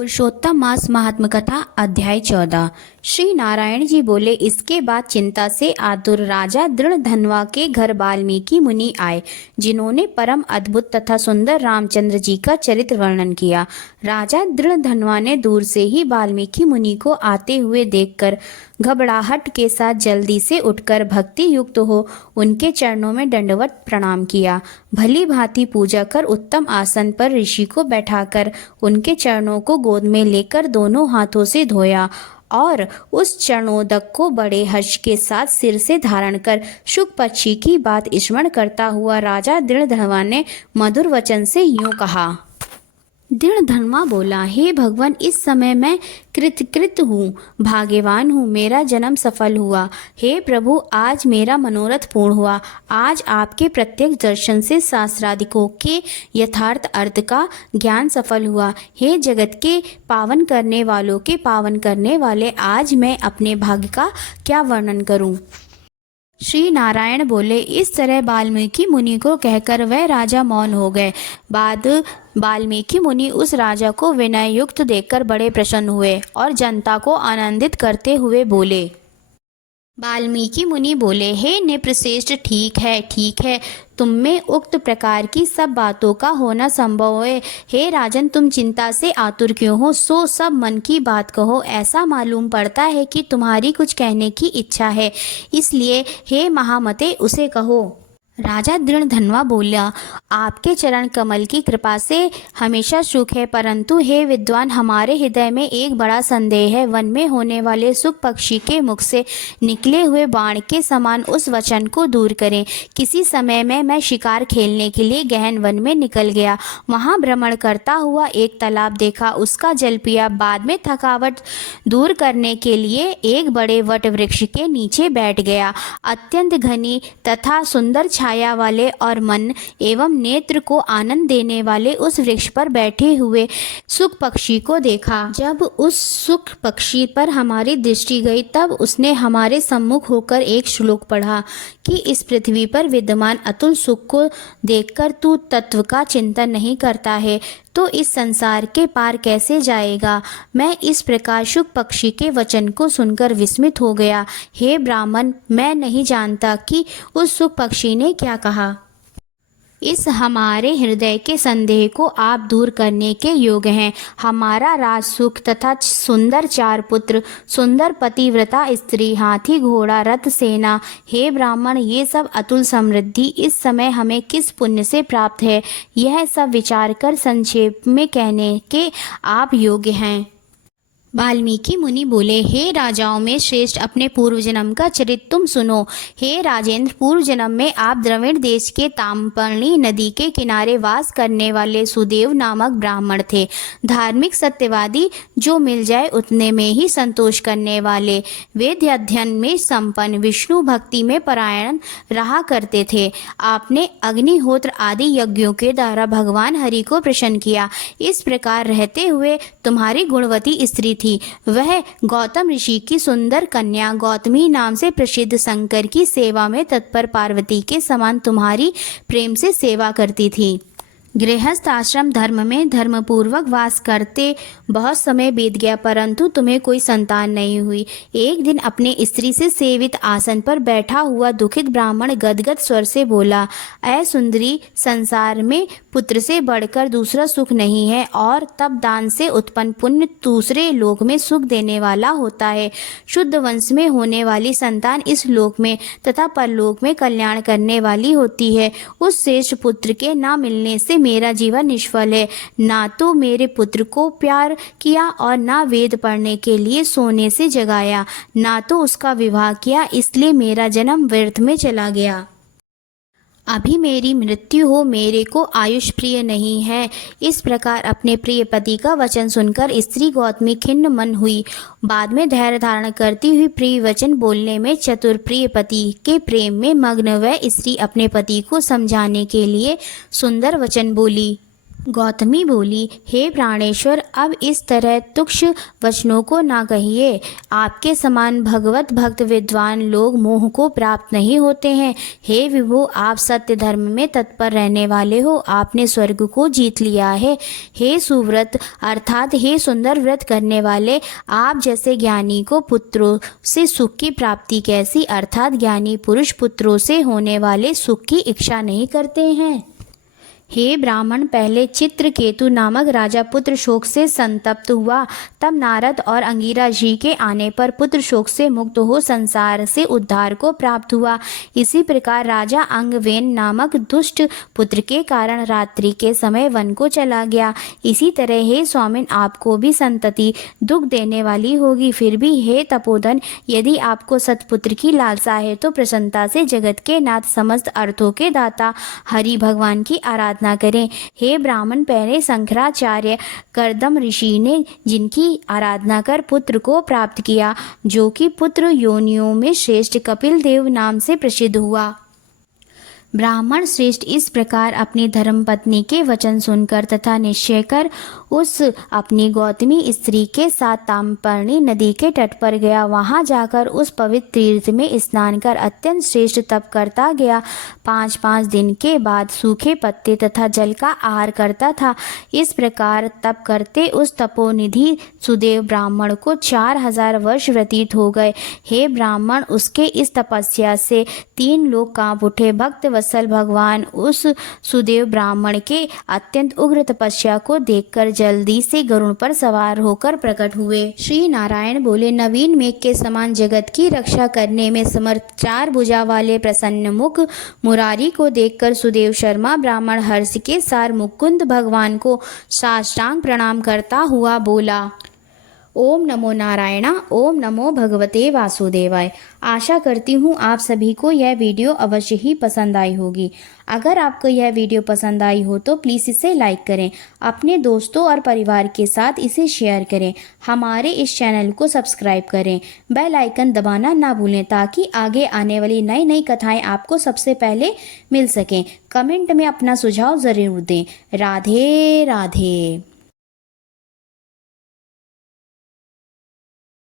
पुरुषोत्तम मास महात्म कथा अध्याय 14। श्री नारायण जी बोले, इसके बाद चिंता से आतुर राजा दृढ़धनवा के घर वाल्मीकि मुनि आए, जिन्होंने परम अद्भुत तथा सुंदर रामचंद्र जी का चरित्र वर्णन किया। राजा दृढ़धनवा ने दूर से ही वाल्मीकि मुनि को आते हुए देखकर घबराहट के साथ जल्दी से उठकर भक्ति युक्त हो उनके चरणों में दंडवत प्रणाम किया। भली भांति पूजा कर उत्तम आसन पर ऋषि को बैठाकर उनके चरणों को गोद में लेकर दोनों हाथों से धोया और उस चरणोदक को बड़े हर्ष के साथ सिर से धारण कर शुक पक्षी की बात स्मरण करता हुआ राजा दृढ़धनवा ने मधुर वचन से यूं कहा। दृढ़धनवा बोला, हे भगवान, इस समय मैं कृतकृत हूँ, भाग्यवान हूँ, मेरा जन्म सफल हुआ। हे प्रभु, आज मेरा मनोरथ पूर्ण हुआ। आज आपके प्रत्यक्ष दर्शन से शास्त्रादिकों के यथार्थ अर्थ का ज्ञान सफल हुआ। हे जगत के पावन करने वालों के पावन करने वाले, आज मैं अपने भाग्य का क्या वर्णन करूँ। श्री नारायण बोले, इस तरह वाल्मीकि मुनि को कहकर वह राजा मौन हो गए। बाद वाल्मीकि मुनि उस राजा को विनय युक्त देखकर बड़े प्रसन्न हुए और जनता को आनंदित करते हुए बोले। वाल्मीकि मुनि बोले, हे नृपश्रेष्ठ, ठीक है, तुम में उक्त प्रकार की सब बातों का होना संभव है। हे राजन, तुम चिंता से आतुर क्यों हो, सो सब मन की बात कहो। ऐसा मालूम पड़ता है कि तुम्हारी कुछ कहने की इच्छा है, इसलिए हे महामते उसे कहो। राजा दृढ़धनवा बोला, आपके चरण कमल की कृपा से हमेशा सुख है, परंतु हे विद्वान, हमारे हृदय में एक बड़ा संदेह है। वन में होने वाले सुख पक्षी के मुख से निकले हुए बाण के समान उस वचन को दूर करें। किसी समय में मैं शिकार खेलने के लिए गहन वन में निकल गया। वहाँ भ्रमण करता हुआ एक तालाब देखा, उसका जल पिया। बाद में थकावट दूर करने के लिए एक बड़े वट वृक्ष के नीचे बैठ गया। अत्यंत घनी तथा सुंदर छाया वाले और मन एवं नेत्र को आनंद देने वाले उस वृक्ष पर बैठे हुए सुख पक्षी को देखा। जब उस सुख पक्षी पर हमारी दृष्टि गई, तब उसने हमारे सम्मुख होकर एक श्लोक पढ़ा कि इस पृथ्वी पर विद्यमान अतुल सुख को देखकर तू तत्व का चिंतन नहीं करता है तो इस संसार के पार कैसे जाएगा। मैं इस प्रकार शुक पक्षी के वचन को सुनकर विस्मित हो गया। हे ब्राह्मण, मैं नहीं जानता कि उस सुख पक्षी ने क्या कहा। इस हमारे हृदय के संदेह को आप दूर करने के योग्य हैं। हमारा राज सुख तथा सुंदर चार पुत्र, सुंदर पतिव्रता स्त्री, हाथी घोड़ा रथ सेना, हे ब्राह्मण, ये सब अतुल समृद्धि इस समय हमें किस पुण्य से प्राप्त है, यह सब विचार कर संक्षेप में कहने के आप योग्य हैं। वाल्मीकि मुनि बोले, हे राजाओं में श्रेष्ठ, अपने पूर्व जन्म का चरित्र तुम सुनो। हे राजेंद्र, पूर्व जन्म में आप द्रविड़ देश के ताम्रपर्णी नदी के किनारे वास करने वाले सुदेव नामक ब्राह्मण थे। धार्मिक सत्यवादी, जो मिल जाए उतने में ही संतोष करने वाले, वेद अध्ययन में संपन्न, विष्णु भक्ति में परायण रहा करते थे। आपने अग्निहोत्र आदि यज्ञों के द्वारा भगवान हरि को प्रसन्न किया। इस प्रकार रहते हुए तुम्हारी गुणवती स्त्री थी। वह गौतम ऋषि की सुंदर कन्या गौतमी नाम से प्रसिद्ध शंकर की सेवा में तत्पर पार्वती के समान तुम्हारी प्रेम से सेवा करती थी। गृहस्थ आश्रम धर्म में धर्मपूर्वक वास करते बहुत समय बीत गया, परंतु तुम्हें कोई संतान नहीं हुई। एक दिन अपने स्त्री से सेवित आसन पर बैठा हुआ दुखित ब्राह्मण गदगद स्वर से बोला, ऐ सुंदरी, संसार में पुत्र से बढ़कर दूसरा सुख नहीं है, और तब दान से उत्पन्न पुण्य दूसरे लोक में सुख देने वाला होता है। शुद्ध वंश में होने वाली संतान इस लोक में तथा परलोक में कल्याण करने वाली होती है। उस श्रेष्ठ पुत्र के ना मिलने से मेरा जीवन निष्फल है। ना तो मेरे पुत्र को प्यार किया और ना वेद पढ़ने के लिए सोने से जगाया, ना तो उसका विवाह किया, इसलिए मेरा जन्म व्यर्थ में चला गया। अभी मेरी मृत्यु हो, मेरे को आयुष प्रिय नहीं है। इस प्रकार अपने प्रिय पति का वचन सुनकर स्त्री गौतमी खिन्न मन हुई। बाद में धैर्य धारण करती हुई प्रिय वचन बोलने में चतुर प्रिय पति के प्रेम में मग्न वह स्त्री अपने पति को समझाने के लिए सुंदर वचन बोली। गौतमी बोली, हे प्राणेश्वर, अब इस तरह तुक्ष वचनों को ना कहिए। आपके समान भगवत भक्त विद्वान लोग मोह को प्राप्त नहीं होते हैं। हे विभु, आप सत्य धर्म में तत्पर रहने वाले हो, आपने स्वर्ग को जीत लिया है। हे सुव्रत अर्थात हे सुंदर व्रत करने वाले, आप जैसे ज्ञानी को पुत्रों से सुख की प्राप्ति कैसी, अर्थात ज्ञानी पुरुष पुत्रों से होने वाले सुख की इच्छा नहीं करते हैं। हे ब्राह्मण, पहले चित्रकेतु नामक राजा पुत्र शोक से संतप्त हुआ, तब नारद और अंगिरा जी के आने पर पुत्र शोक से मुक्त हो संसार से उद्धार को प्राप्त हुआ। इसी प्रकार राजा अंगवेन नामक दुष्ट पुत्र के कारण रात्रि के समय वन को चला गया। इसी तरह हे स्वामिन, आपको भी संतति दुख देने वाली होगी। फिर भी हे तपोधन, यदि आपको सतपुत्र की लालसा है तो प्रसन्नता से जगत के नाथ समस्त अर्थों के दाता हरि भगवान की आराधना करें। हे ब्राह्मण, पहले शंकराचार्य कर्दम ऋषि ने जिनकी आराधना कर पुत्र को प्राप्त किया, जो कि पुत्र योनियों में श्रेष्ठ कपिल देव नाम से प्रसिद्ध हुआ। ब्राह्मण श्रेष्ठ इस प्रकार अपनी धर्मपत्नी के वचन सुनकर तथा निश्चय कर उस अपनी गौतमी स्त्री के साथ ताम्रपर्णी नदी के तट पर गया। वहां जाकर उस पवित्र तीर्थ में स्नान कर अत्यंत श्रेष्ठ तप करता गया। 5-5 दिन के बाद सूखे पत्ते तथा जल का आहार करता था। इस प्रकार तप करते उस तपोनिधि सुदेव ब्राह्मण को 4000 वर्ष व्यतीत हो गए। हे ब्राह्मण, उसके इस तपस्या से 3 लोग कांप उठे। भक्त वत्सल भगवान उस सुदेव ब्राह्मण के अत्यंत उग्र तपस्या को देखकर जल्दी से गरुड़ पर सवार होकर प्रकट हुए। श्री नारायण बोले, नवीन मेघ के समान जगत की रक्षा करने में समर्थ 4 भुजा वाले प्रसन्न मुख मुरारी को देखकर सुदेव शर्मा ब्राह्मण हर्ष के सार मुकुंद भगवान को साष्टांग प्रणाम करता हुआ बोला, ओम नमो नारायणा, ओम नमो भगवते वासुदेवाय। आशा करती हूँ आप सभी को यह वीडियो अवश्य ही पसंद आई होगी। अगर आपको यह वीडियो पसंद आई हो तो प्लीज़ इसे लाइक करें, अपने दोस्तों और परिवार के साथ इसे शेयर करें, हमारे इस चैनल को सब्सक्राइब करें, बेल आइकन दबाना ना भूलें ताकि आगे आने वाली नई नई कथाएँ आपको सबसे पहले मिल सकें। कमेंट में अपना सुझाव ज़रूर दें। राधे राधे।